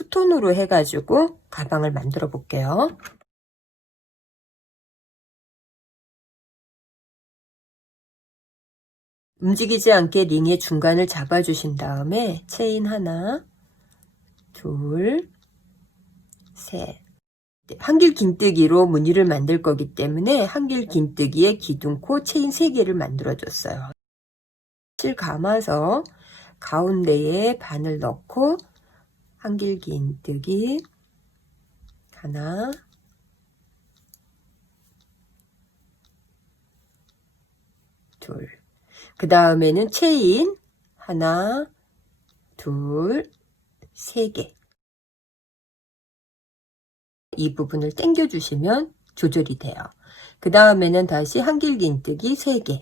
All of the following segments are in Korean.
투톤으로 해가지고 가방을 만들어 볼게요. 움직이지 않게 링의 중간을 잡아주신 다음에 체인 하나, 둘, 셋. 한길 긴뜨기로 무늬를 만들 거기 때문에 한길 긴뜨기에 기둥코 체인 3개를 만들어 줬어요. 실 감아서 가운데에 바늘 넣고 한길 긴뜨기 하나 둘. 그 다음에는 체인 하나 둘 세 개. 이 부분을 당겨 주시면 조절이 돼요. 그 다음에는 다시 한길 긴뜨기 3개.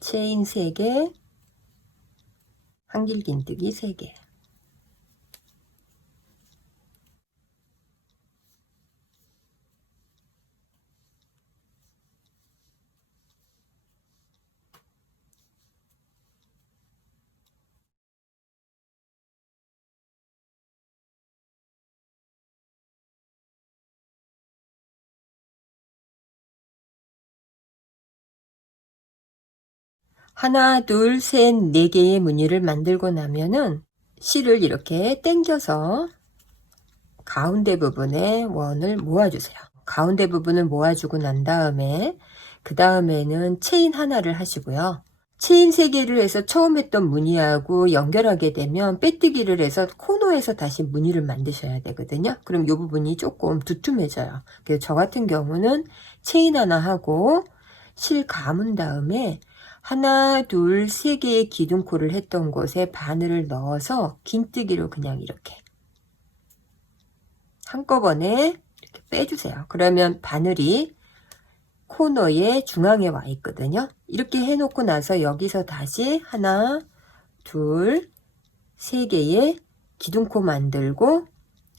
체인 3개, 한길 긴뜨기 3개. 하나, 둘, 셋, 네 개의 무늬를 만들고 나면은 실을 이렇게 당겨서 가운데 부분에 원을 모아주세요. 가운데 부분을 모아주고 난 다음에 그 다음에는 체인 하나를 하시고요. 체인 3개를 해서 처음 했던 무늬하고 연결하게 되면 빼뜨기를 해서 코너에서 다시 무늬를 만드셔야 되거든요. 그럼 이 부분이 조금 두툼해져요. 그래서 저 같은 경우는 체인 하나 하고 실 감은 다음에 하나, 둘, 세 개의 기둥코를 했던 곳에 바늘을 넣어서 긴뜨기로 그냥 이렇게 한꺼번에 이렇게 빼주세요. 그러면 바늘이 코너의 중앙에 와 있거든요. 이렇게 해놓고 나서 여기서 다시 하나, 둘, 세 개의 기둥코 만들고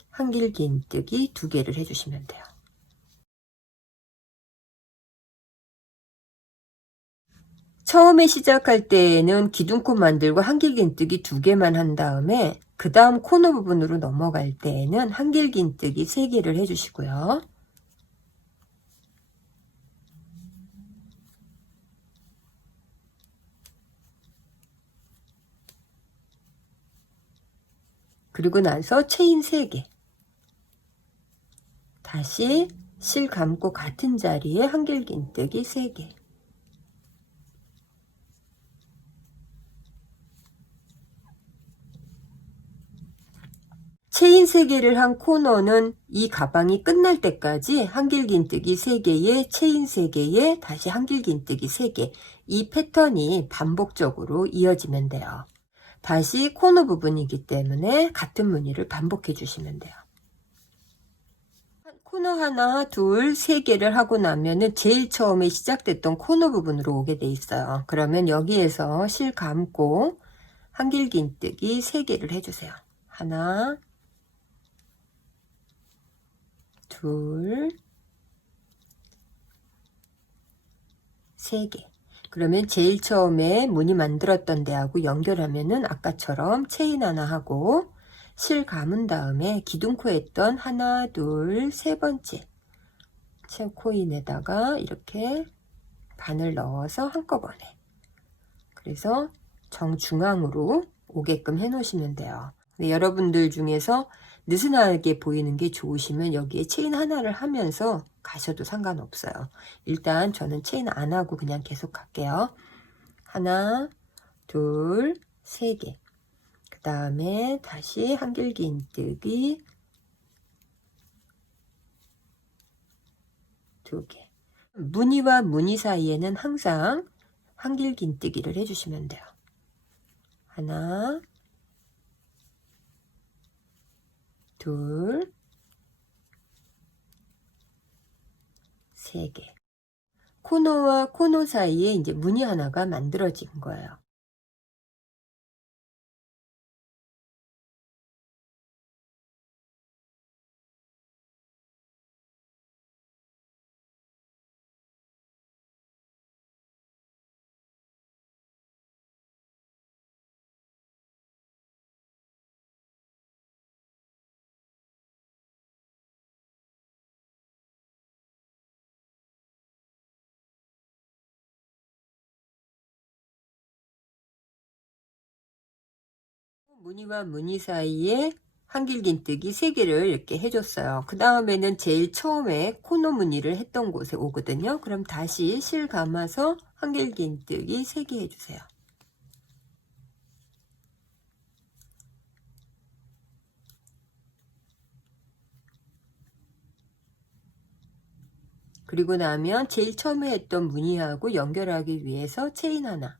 한길 긴뜨기 두 개를 해주시면 돼요. 처음에 시작할 때에는 기둥코 만들고 한길긴뜨기 두 개만 한 다음에 그 다음 코너 부분으로 넘어갈 때에는 한길긴뜨기 세 개를 해주시고요. 그리고 나서 체인 3개 다시 실 감고 같은 자리에 한길긴뜨기 3개 체인 3개를 한 코너는 이 가방이 끝날 때까지 한길긴뜨기 3개에 체인 3개에 다시 한길긴뜨기 3개 이 패턴이 반복적으로 이어지면 돼요. 다시 코너 부분이기 때문에 같은 무늬를 반복해 주시면 돼요. 코너 하나, 둘, 세 개를 하고 나면은 제일 처음에 시작됐던 코너 부분으로 오게 돼 있어요. 그러면 여기에서 실 감고 한길긴뜨기 세 개를 해주세요. 하나, 둘, 세 개. 그러면 제일 처음에 무늬 만들었던 데하고 연결하면은 아까처럼 체인 하나 하고 실 감은 다음에 기둥코 했던 하나, 둘, 세 번째 코인에다가 이렇게 바늘 넣어서 한꺼번에 그래서 정중앙으로 오게끔 해 놓으시면 돼요. 여러분들 중에서 느슨하게 보이는 게 좋으시면 여기에 체인 하나를 하면서 가셔도 상관없어요. 일단 저는 체인 안 하고 그냥 계속 갈게요. 하나, 둘, 세 개. 그 다음에 다시 한길긴뜨기 두 개. 무늬와 무늬 사이에는 항상 한길긴뜨기를 해주시면 돼요. 하나, 둘, 세 개. 코너와 코너 사이에 이제 무늬 하나가 만들어진 거예요. 무늬와 무늬 사이에 한길긴뜨기 3개를 이렇게 해줬어요. 그 다음에는 제일 처음에 코너 무늬를 했던 곳에 오거든요. 그럼 다시 실 감아서 한길긴뜨기 3개 해주세요. 그리고 나면 제일 처음에 했던 무늬하고 연결하기 위해서 체인 하나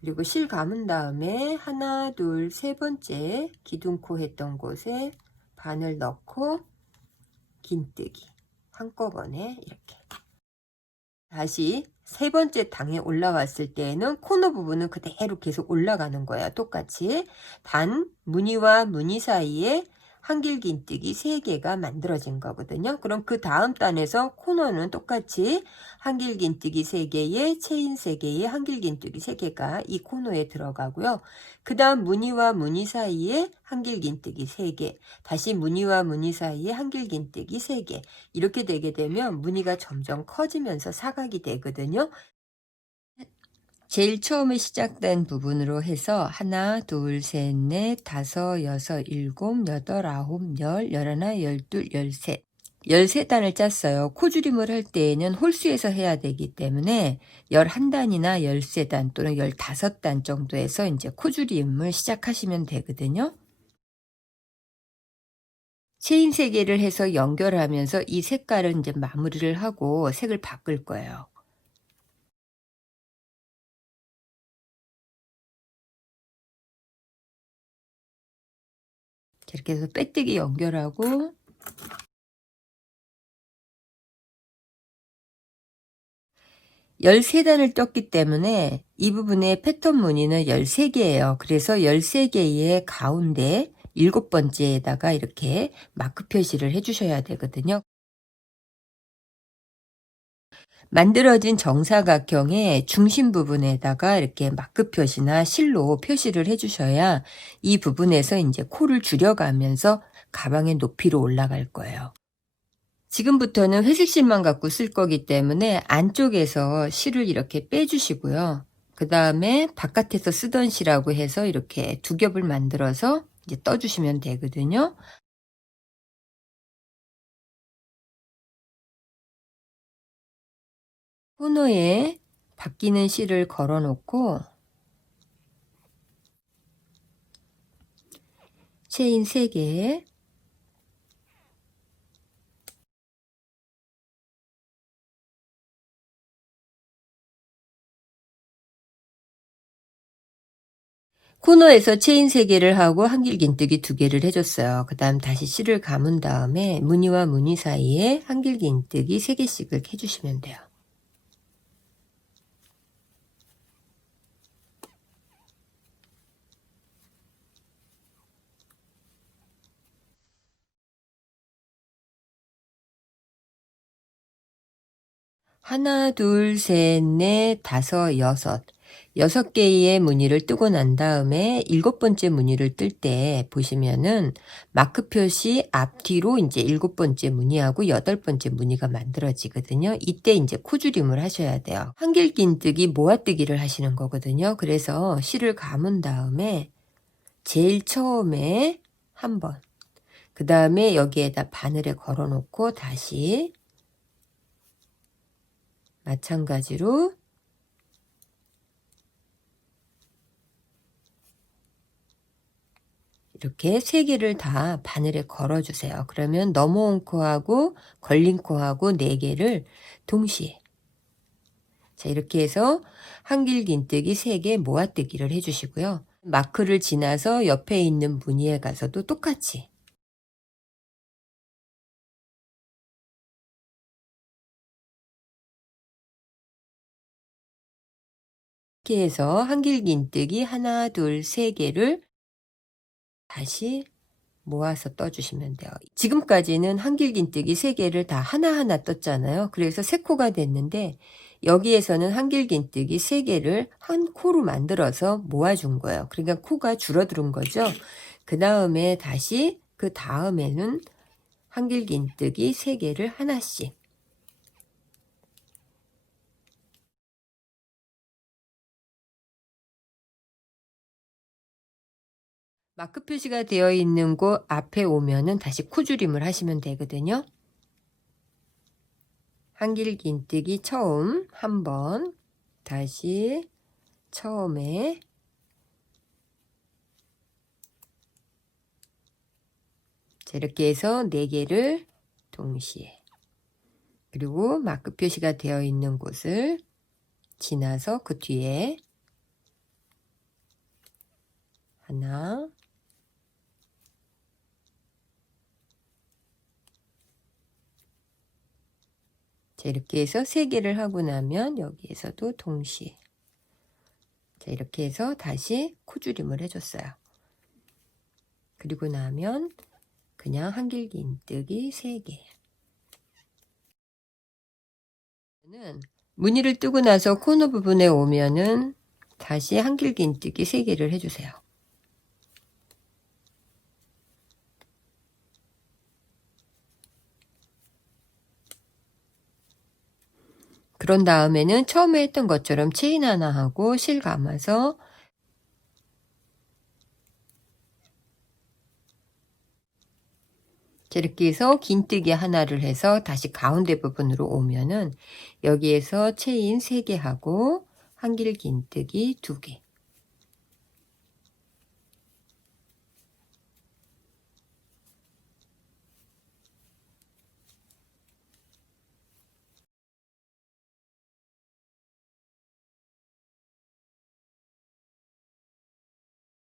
그리고 실 감은 다음에 하나 둘 세 번째 기둥코 했던 곳에 바늘 넣고 긴뜨기. 한꺼번에 이렇게. 다시 세 번째 당에 올라왔을 때에는 코너 부분은 그대로 계속 올라가는 거예요 똑같이 단 무늬와 무늬 사이에 한길긴뜨기 3개가 만들어진 거거든요. 그럼 그 다음 단에서 코너는 똑같이 한길긴뜨기 3개에 체인 3개에 한길긴뜨기 3개가 이 코너에 들어가고요. 그 다음 무늬와 무늬 사이에 한길긴뜨기 3개 다시 무늬와 무늬 사이에 한길긴뜨기 3개 이렇게 되게 되면 무늬가 점점 커지면서 사각이 되거든요. 제일 처음에 시작된 부분으로 해서 하나, 둘, 셋, 넷, 다섯, 여섯, 일곱, 여덟, 아홉, 열, 열하나, 열둘, 열셋. 열세 단을 짰어요. 코줄임을 할 때에는 홀수에서 해야 되기 때문에 열한 단이나 열세 단 또는 열다섯 단 정도에서 이제 코줄임을 시작하시면 되거든요. 체인 세 개를 해서 연결하면서 이 색깔은 이제 마무리를 하고 색을 바꿀 거예요. 이렇게 해서 빼뜨기 연결하고 열세 단을 떴기 때문에 이 부분의 패턴 무늬는 열세 개예요 그래서 열세 개의 가운데 일곱 번째에다가 이렇게 마크 표시를 해주셔야 되거든요. 만들어진 정사각형의 중심 부분에다가 이렇게 마크 표시나 실로 표시를 해주셔야 이 부분에서 이제 코를 줄여가면서 가방의 높이로 올라갈 거예요. 지금부터는 회색 실만 갖고 쓸 거기 때문에 안쪽에서 실을 이렇게 빼주시고요. 그 다음에 바깥에서 쓰던 실하고 해서 이렇게 두 겹을 만들어서 이제 떠주시면 되거든요. 코너에 바뀌는 실을 걸어 놓고 체인 3개 코너에서 체인 3개를 하고 한길긴뜨기 2개를 해줬어요. 그 다음 다시 실을 감은 다음에 무늬와 무늬 사이에 한길긴뜨기 3개씩을 해주시면 돼요. 하나, 둘, 셋, 넷, 다섯, 여섯. 여섯 개의 무늬를 뜨고 난 다음에 일곱 번째 무늬를 뜰 때 보시면은 마크 표시 앞뒤로 이제 일곱 번째 무늬하고 여덟 번째 무늬가 만들어지거든요. 이때 이제 코줄임을 하셔야 돼요. 한길긴뜨기 모아뜨기를 하시는 거거든요. 그래서 실을 감은 다음에 제일 처음에 한 번, 그 다음에 여기에다 바늘에 걸어 놓고 다시 마찬가지로 이렇게 세 개를 다 바늘에 걸어 주세요. 그러면 넘어온 코하고 걸린 코하고 네 개를 동시에 자 이렇게 해서 한길긴뜨기 세 개 모아뜨기를 해주시고요. 마크를 지나서 옆에 있는 무늬에 가서도 똑같이 이렇게 해서 한길긴뜨기 하나, 둘, 세 개를 다시 모아서 떠주시면 돼요. 지금까지는 한길긴뜨기 세 개를 다 하나하나 떴잖아요. 그래서 세 코가 됐는데 여기에서는 한길긴뜨기 세 개를 한 코로 만들어서 모아준 거예요. 그러니까 코가 줄어드는 거죠. 그 다음에 다시 그 다음에는 한길긴뜨기 세 개를 하나씩 마크 표시가 되어 있는 곳 앞에 오면은 다시 코줄임을 하시면 되거든요. 한길 긴뜨기 처음 한 번 다시 처음에 자, 이렇게 해서 4개를 동시에 그리고 마크 표시가 되어 있는 곳을 지나서 그 뒤에 하나 자, 이렇게 해서 세 개를 하고 나면 여기에서도 동시에 자, 이렇게 해서 다시 코줄임을 해줬어요. 그리고 나면 그냥 한길긴뜨기 3개. 는 무늬를 뜨고 나서 코너 부분에 오면은 다시 한길긴뜨기 3개를 해주세요. 그런 다음에는 처음에 했던 것처럼 체인 하나 하고 실 감아서 자, 이렇게 해서 긴뜨기 하나를 해서 다시 가운데 부분으로 오면은 여기에서 체인 3개 하고 한길 긴뜨기 2개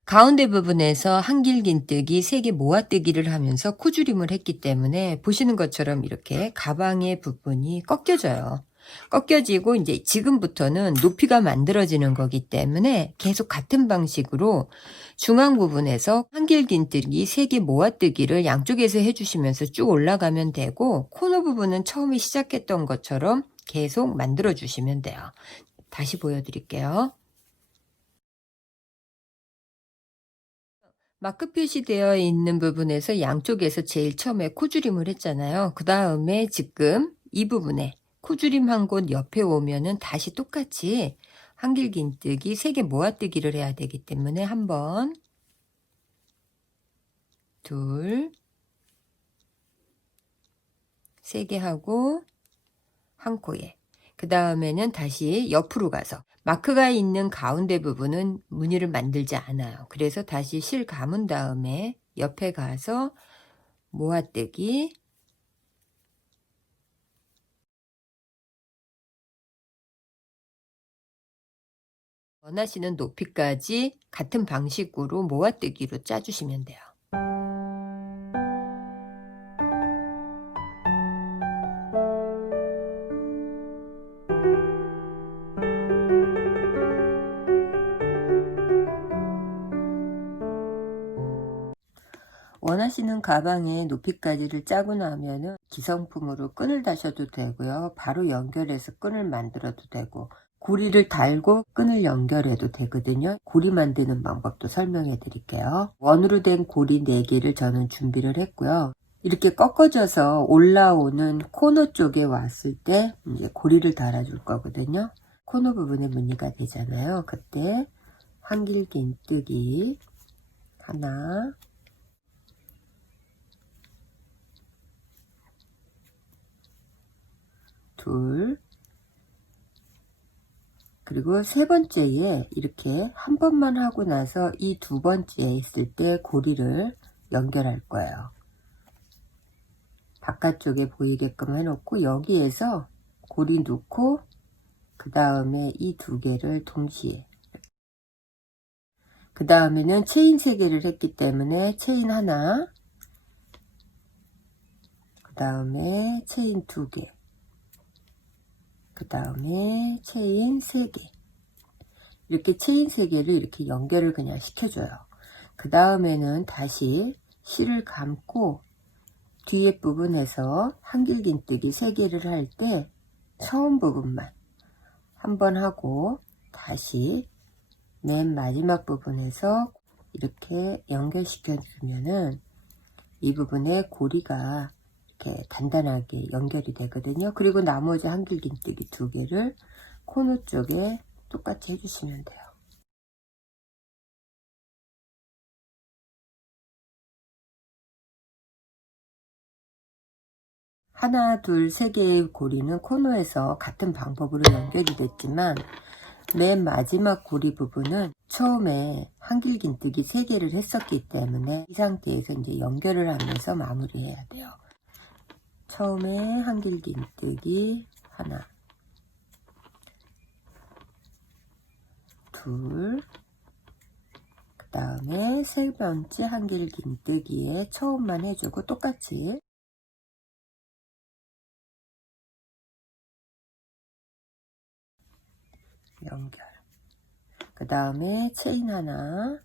가운데 부분에서 한길긴뜨기 3개 모아뜨기를 하면서 코줄임을 했기 때문에 보시는 것처럼 이렇게 가방의 부분이 꺾여져요. 꺾여지고 이제 지금부터는 높이가 만들어지는 거기 때문에 계속 같은 방식으로 중앙 부분에서 한길긴뜨기 3개 모아뜨기를 양쪽에서 해주시면서 쭉 올라가면 되고 코너 부분은 처음에 시작했던 것처럼 계속 만들어 주시면 돼요. 다시 보여드릴게요. 마크 표시되어 있는 부분에서 양쪽에서 제일 처음에 코줄임을 했잖아요. 그 다음에 지금 이 부분에 코줄임 한 곳 옆에 오면은 다시 똑같이 한길긴뜨기 3개 모아뜨기를 해야 되기 때문에 한 번, 둘, 세 개 하고 한 코에 그 다음에는 다시 옆으로 가서 마크가 있는 가운데 부분은 무늬를 만들지 않아요. 그래서 다시 실 감은 다음에 옆에 가서 모아뜨기 원하시는 높이까지 같은 방식으로 모아뜨기로 짜주시면 돼요. 원하시는 가방의 높이까지를 짜고 나면은 기성품으로 끈을 다셔도 되고요. 바로 연결해서 끈을 만들어도 되고 고리를 달고 끈을 연결해도 되거든요. 고리 만드는 방법도 설명해 드릴게요. 원으로 된 고리 4개를 저는 준비를 했고요. 이렇게 꺾어져서 올라오는 코너 쪽에 왔을 때 이제 고리를 달아줄 거거든요. 코너 부분에 무늬가 되잖아요. 그때 한길긴뜨기 하나 둘, 그리고 세 번째에 이렇게 한 번만 하고 나서 이 두 번째에 있을 때 고리를 연결할 거예요. 바깥쪽에 보이게끔 해놓고 여기에서 고리 놓고 그 다음에 이 두 개를 동시에. 그 다음에는 체인 세 개를 했기 때문에 체인 하나 그 다음에 체인 두개 그 다음에 체인 3개. 이렇게 체인 3개를 이렇게 연결을 그냥 시켜줘요. 그 다음에는 다시 실을 감고 뒤에 부분에서 한길긴뜨기 3개를 할 때 처음 부분만 한번 하고 다시 맨 마지막 부분에서 이렇게 연결시켜 주면은 이 부분에 고리가 이렇게 간단하게 연결이 되거든요. 그리고 나머지 한길긴뜨기 두 개를 코너 쪽에 똑같이 해주시면 돼요. 하나, 둘, 세 개의 고리는 코너에서 같은 방법으로 연결이 됐지만 맨 마지막 고리 부분은 처음에 한길긴뜨기 3개를 했었기 때문에 이 상태에서 이제 연결을 하면서 마무리해야 돼요. 처음에 한길긴뜨기 하나, 둘, 그 다음에 세 번째 한길긴뜨기에 처음만 해주고 똑같이. 연결. 그 다음에 체인 하나,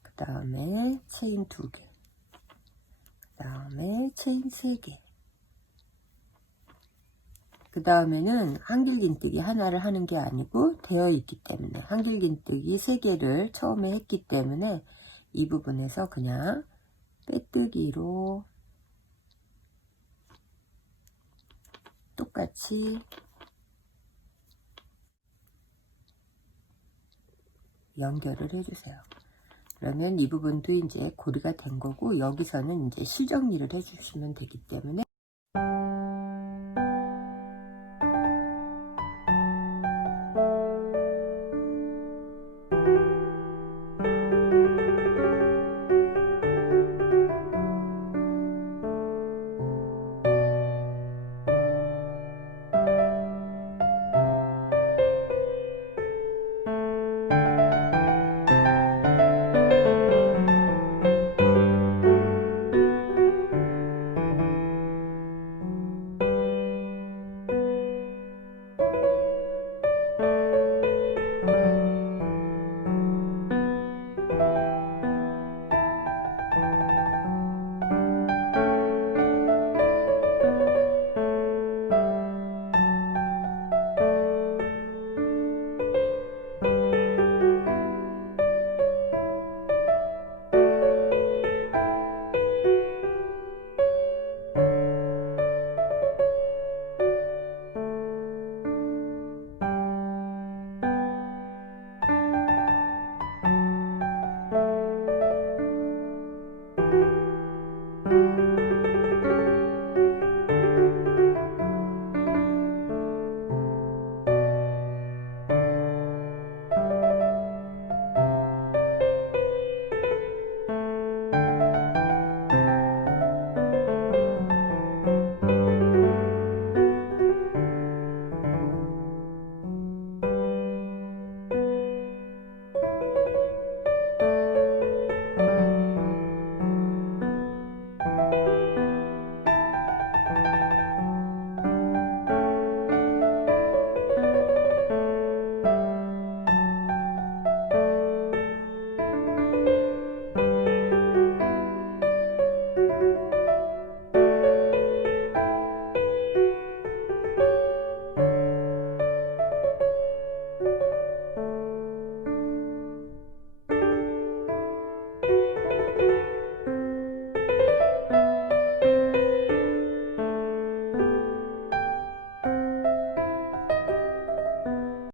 그 다음에 체인 두 개, 그 다음에 체인 세 개. 그 다음에는 한길긴뜨기 하나를 하는 게 아니고 되어 있기 때문에 한길긴뜨기 세 개를 처음에 했기 때문에 이 부분에서 그냥 빼뜨기로 똑같이 연결을 해주세요. 그러면 이 부분도 이제 고리가 된 거고 여기서는 이제 실정리를 해주시면 되기 때문에